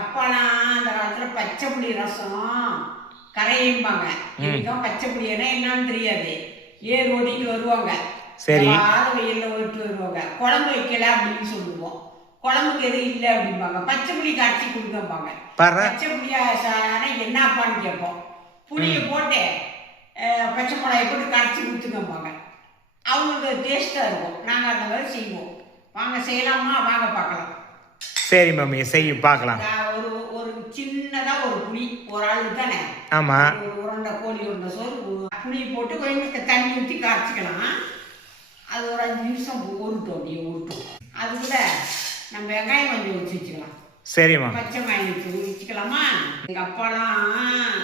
அப்பாலாம் அந்த காலத்துல பச்சை புளி ரசம் கரையும்பாங்க. இதுதான் பச்சை புளினா என்னன்னு தெரியாது. ஏர் ஓடிட்டு வருவாங்க. சரி. வெயில்ல ஓடிட்டு வருவாங்க. குழம்பு வைக்கல அப்படின்னு சொல்லுவோம். குழம்புக்கு எதுவும் இல்லை அப்படிம்பாங்க. பச்சை புளி கரைச்சி கொடுக்கப்பாங்க. பச்சை புளியா என்னப்பான்னு கேட்போம். புளியை போட்டு பச்சை மிளகாய் போட்டு கரைச்சி கொடுத்துக்கப்பாங்க. அவங்களுக்கு டேஸ்ட்டாக இருக்கும். நாங்கள் அந்த மாதிரி செய்வோம். வாங்க செய்யலாமா? வாங்க பார்க்கலாம். சரி மம்மி, செய்ய பார்க்கலாம். ஒரு ஒரு சின்னதாக ஒரு புளி ஒரு ஆளுக்கு தானே. ஆமாம். ஒரு உருண்டை கோழி உருண்டை சோறு புளி போட்டு கொஞ்சம் தண்ணி ஊற்றி கரைச்சிக்கலாம். அது ஒரு 5 நிமிஷம் உருட்டும். அப்படியே உருட்டும். அது கூட நம்ம வெங்காயம் கொஞ்சம் வச்சு வச்சுக்கலாம். சரிம்மா. பச்சை வெங்காயம் வச்சுக்கலாமா? எங்கள் அப்பாலாம்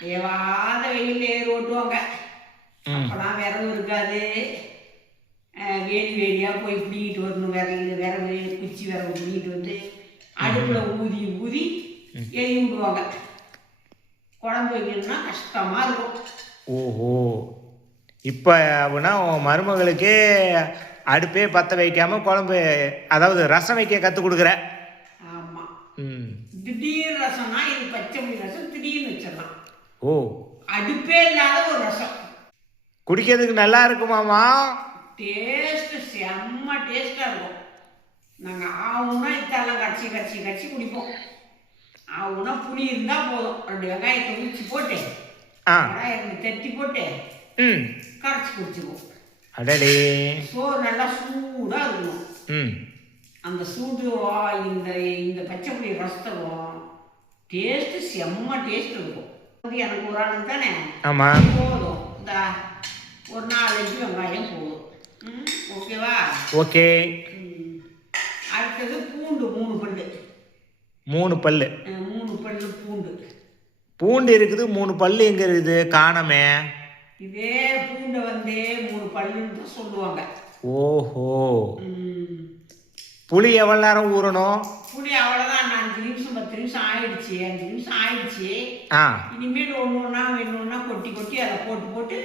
தேவாத வெயில் ஏர் ஓட்டுவாங்க. அப்போலாம் விரவு இருக்காது. வேலி வேலியாக போய் பிடிக்கிட்டு வரணும். விரவு குச்சி விரவு பிடிக்கிட்டு வந்து அடுப்பில் ஊதி ஊதி எரி விடுவாங்க. குழம்பு வைக்கணும்னா கஷ்டமாக இருக்கும். ஓஹோ, இப்போ அப்படின்னா மருமகளுக்கு அடுப்பே பற்ற வைக்காமல் குழம்பு, அதாவது ரசம் வைக்க கற்றுக் கொடுக்குற. ஆமாம். திடீர் ரசம்னா இது பச்சை புளி ரசம் திடீர்னு வச்சிடலாம். ஓ, அடுப்பே இல்லாத ஒரு ரசம் குடிக்கிறதுக்கு நல்லா இருக்குமாமா? டேஸ்ட்டு செம்ம டேஸ்ட்டாக இருக்கும். நாங்கள் ஆவுன்னா இதெல்லாம் கடிச்சி குடிப்போம். ஆவுன்னா புளி இருந்தால் போதும். 2 வெங்காயத்தை ஊற்றி போட்டு வெங்காயத்தை தட்டி போட்டு கரைச்சி குடிச்சிக்குவோம். அடடே, சோறு நல்லா சூடாக இருக்கணும். அந்த சூடு இந்த பச்சை புளி ரசத்துக்கும் டேஸ்ட்டு செம்ம டேஸ்ட் இருக்கும். எனக்கு ஒரு ஆளுக்கு தானே. ஆமாம். போதும். இந்த ஒரு 4-5 வெங்காயம் போதும். ஓகேவா? ஓகே. அடுத்தது பூண்டு 3 பல்லு. 3 பல்லு. 3 பல்லு பூண்டு. பூண்டு இருக்குது, 3 பல்லு எங்க இருக்குது? காணமே. இதே பூண்டை 3 பல்லுன்னு தான் சொல்லுவாங்க. ஓஹோ. புளி எவ்வளோ நேரம் ஊறணும்? புளி அவ்வளோதான். 5 நிமிஷம் 10 நிமிஷம் ஆயிடுச்சு. 5 நிமிஷம் ஆயிடுச்சு. இனிமேல் ஒன்று கொட்டி அதை போட்டு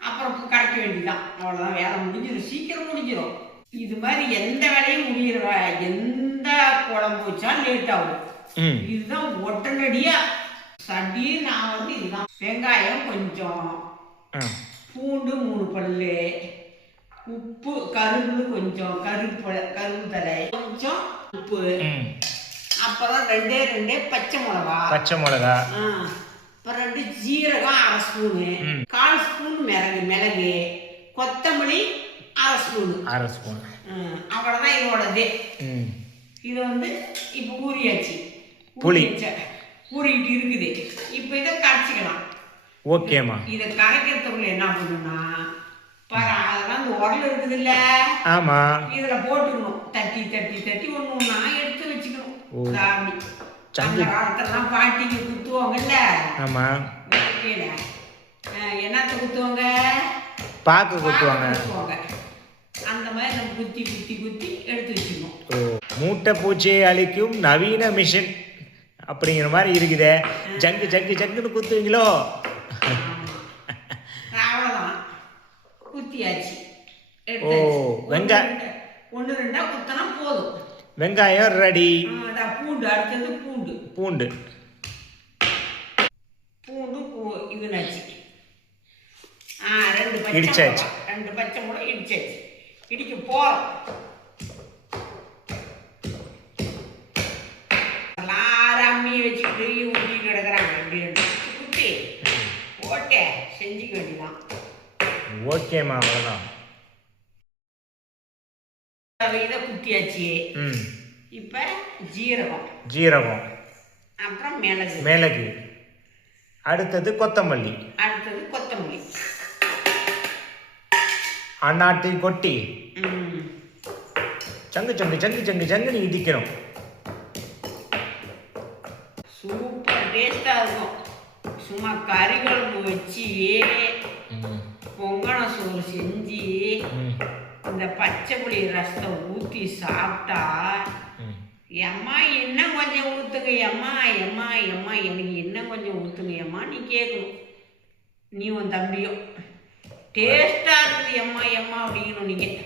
அப்புறம் கரைக்க வேண்டியதான். அவ்வளோதான், வேலை முடிஞ்சிடும். சீக்கிரம் முடிஞ்சிடும். இது மாதிரி எந்த வேலையும் முடிகிற எந்த குழம்பு வச்சாலும் லேட் ஆகும். இதுதான் உடனடியா சடி. நான் இதுதான் வெங்காயம் கொஞ்சம், பூண்டு 3 பல்லு, உப்பு, கரும்பு கொஞ்சம், கரும்பு தலை கொஞ்சம், உப்பு, அப்புறம் 2 பச்சை மிளகா, அப்புறம் 2 ஜீரகம் 1/2 ஸ்பூனு, 1/4 ஸ்பூன் மிளகு, கொத்தமல்லி 1/2 ஸ்பூன். அவ்வளோதான் இதோடதே. இது இப்போ ஊறியாச்சு. ஊறிட்டு இருக்குது. இப்போ இதை கரைச்சிக்கலாம். ஓகேம்மா. இதை கரைக்கிறதுக்குள்ள என்ன பண்ணணும்னா, அதெல்லாம் இந்த உரல் இருக்குது இல்ல, ஆமா, இதுல போட்டுக்கணும். தட்டி ஒண்ணா எடுத்து வச்சுக்கணும். அந்த காலத்துலாம் பாட்டிக்கு குத்துவாங்கல்ல. ஆமா. என்னத்த குத்துவாங்க? பாக்கு குத்துவாங்க. அந்த மாதிரி நம்ம குத்தி எடுத்து வச்சுக்கணும். மூட்டை பூச்சியை அழிக்கும் நவீன மிஷின் அப்படிங்கிற மாதிரி இருக்குதே. ஜங்குன்னு குத்துவீங்களோ? அவ்வளோதான், குத்தியாச்சு. ஓ, வெங்காயம் 1-2 குத்தினா போதும். வெங்காயம் ரெடி. பூண்டு, அடுத்தது பூண்டு இது நச்சு. 2 இடிச்சாச்சு. 2 பச்சை மிளகாய் இடிச்சாச்சு. இடிக்க போறோம். அம்மியை வச்சுக்கிட்டு ஊட்டிட்டு கிடக்குறாங்க. குட்டி போட்டே செஞ்சுக்க வேண்டியதான். ஓகேம்மா, அவ்வளோதான். இதை குட்டியாச்சு. இப்போ ஜீரகம், அப்புறம் மிளகு, அடுத்தது கொத்தமல்லி, அன்னாட்டி கொட்டி சங்கு இடிக்கணும். சூப்பர் டேஸ்டா இருக்கும். சும்மா கறி குழம்பு வச்சு பொங்கன சோறு செஞ்சு இந்த பச்சை புளி ரசத்தை ஊற்றி சாப்பிட்டா, எம்மா இன்னும் கொஞ்சம் ஊற்றுங்க, எம்மா எனக்கு இன்னும் கொஞ்சம் ஊற்றுங்க எம்மா நீ கேட்கணும். நீ உன் தம்பியும் டேஸ்டாக இருக்குது எம்மா அப்படிங்கணும் நீங்கள்.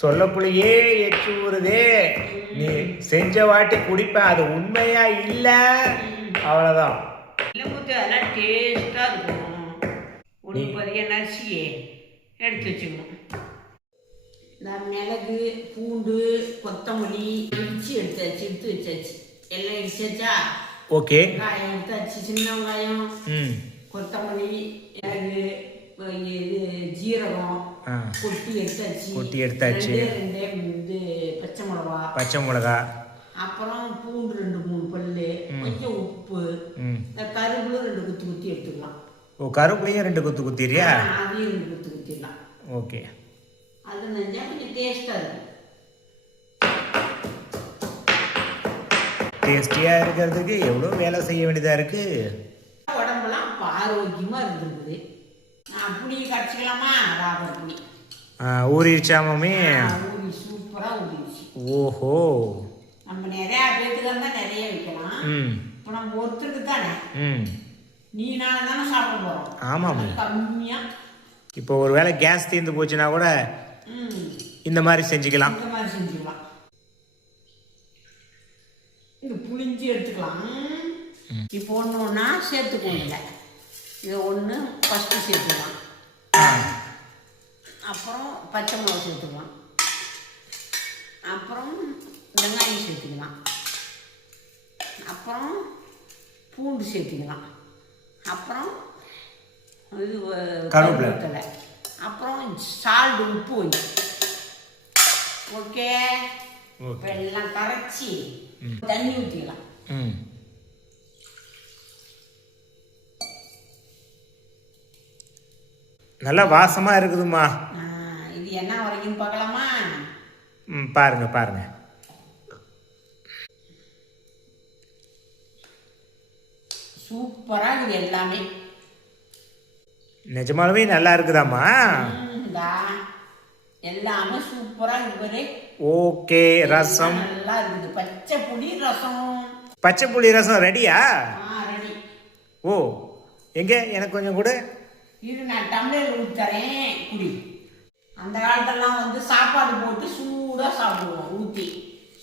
சொல்லப்புள்ளியே எச்சு ஊறுதே. நீ செஞ்ச வாட்டி குடிப்பேன், அது உண்மையா இல்ல, அவ்வளவுதான். இல்லமுத்து அதெல்லாம் டேஸ்டா இருக்கும். ஒன்று பதிய நரிசியே எடுத்து வச்சுக்கணும். இந்த மிளகு, பூண்டு, கொத்தமல்லி இடிச்சு எடுத்து வச்சாச்சு. எல்லாம் இடிச்சாச்சா? ஓகே. வெங்காயம் எடுத்தாச்சு, சின்ன வெங்காயம், கொத்தமல்லி, மிளகு, இது ஜீரகம் கொட்டி எடுத்தாச்சு. ரெண்டு பச்சை மிளகா, அப்புறம் பூண்டு 2-3 பல்லு, கொஞ்சம் உப்பு, இந்த கருவேப்பிலை 2 குத்தி எடுத்துக்கலாம். ஓ, கருவேப்பிலையும் 2 குத்திரியா? அதையும் 2 குத்திடலாம். ஓகே. அது நினைஞ்சா கொஞ்சம் டேஸ்டா இருக்கும். டேஸ்டியா இருக்கிறதுக்கு எவ்வளோ வேலை செய்ய வேண்டியதா இருக்கு. உடம்பெல்லாம் ஆரோக்கியமா இருந்திருக்குது. புளி கரைச்சிக்கலாமா? ராபர் புளி ஊறிடுச்சாமே. ஊறி சூப்பரா ஊறிடுச்சு. ஓஹோ. நம்ம நிறைய பேத்துக்கு இருந்தா நிறைய வைக்கலாம். இப்போ நம்ம ஒருத்தருக்கு தானே, நீ நான் தானே சாப்பிட போறோம். ஆமாம். கம்மியா. இப்போ ஒரு வேளை கேஸ் தீர்ந்து போச்சுன்னா கூட இந்த மாதிரி செஞ்சுக்கலாம். இந்த மாதிரி செஞ்சுக்கலாம். இது புளிஞ்சு எடுத்துக்கலாம். இப்போ ஒன்று சேர்த்துக்கோங்க. இது ஒன்று ஃபஸ்ட்டு சேர்த்துக்கலாம். அப்புறம் பச்சை மிளகா சேர்த்துக்கலாம். அப்புறம் வெங்காயம் சேர்த்துக்கலாம். அப்புறம் பூண்டு சேர்த்துக்கலாம். அப்புறம் இது கருவேப்பிலை. அப்புறம் சால்ட், உப்பு கொஞ்சம். ஓகே. இப்போ எல்லாம் கரைச்சி தண்ணி ஊற்றிக்கலாம். நல்லா வாசமா இருக்குதுமா. இது என்ன வரைக்கும் பார்க்கலாமா? பாருங்க பாருங்க. சூப்பரா இது எல்லாமே. நிஜமாலுமே நல்லா இருக்குதாம்மா? எல்லாமே சூப்பரா இருக்குது. ஓகே. ரசம் நல்லா இருக்குது. பச்சை புளி ரசம். பச்சை புளி ரசம் ரெடியா? ரெடி. ஓ, எங்க எனக்கு கொஞ்சம் கூட இது நான் டம்ளர் ஊற்றுறேன், குடி. அந்த காலத்தெல்லாம் வந்து சாப்பாடு போட்டு சூடா சாப்பிடுவோம் ஊற்றி.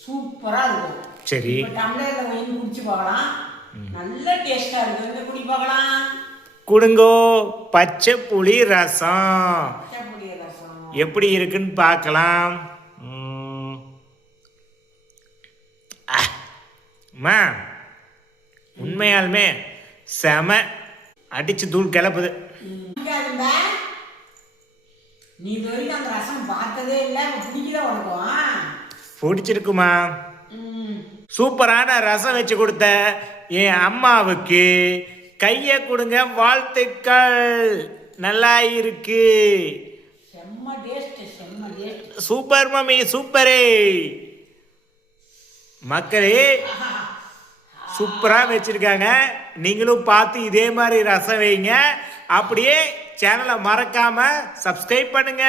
சூப்பரா இருக்கும். சரி. டம்ளர்ல வாங்கி குடிச்சு பார்க்கலாம். நல்ல டேஸ்டா இருக்கு. குடி பார்க்கலாம். குடுங்கோ. பச்சை புளி ரசம் எப்படி இருக்குன்னு பார்க்கலாம். உண்மையாலுமே செம. அடிச்சு தூள் கிளப்புது. நீ வரைக்கும் அந்த ரசம் பார்த்ததே இல்லை. பிடிக்கல உனக்கும்? பிடிச்சிருக்குமா? சூப்பரான ரசம் வச்சு கொடுத்த என் அம்மாவுக்கு கையை கொடுங்க, வாழ்த்துக்கள். நல்லா இருக்கு. செம்ம டேஸ்ட், செம்ம டேஸ்ட். Super mummy, சூப்பரே. மக்களே சூப்பரா வச்சிருக்காங்க. நீங்களும் பார்த்து இதே மாதிரி ரசம் வைங்க. அப்படியே சேனலை மறக்காம சப்ஸ்கிரைப் பண்ணுங்க.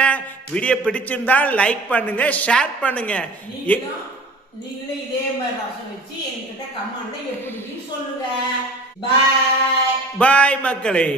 வீடியோ பிடிச்சிருந்தால் லைக் பண்ணுங்க, ஷேர் பண்ணுங்க. நீங்களே இதே மாதிரி ரசம் வச்சு என்கிட்ட கமெண்ட்ல எப்படி சொல்லுங்க. பாய் பாய் மக்களே.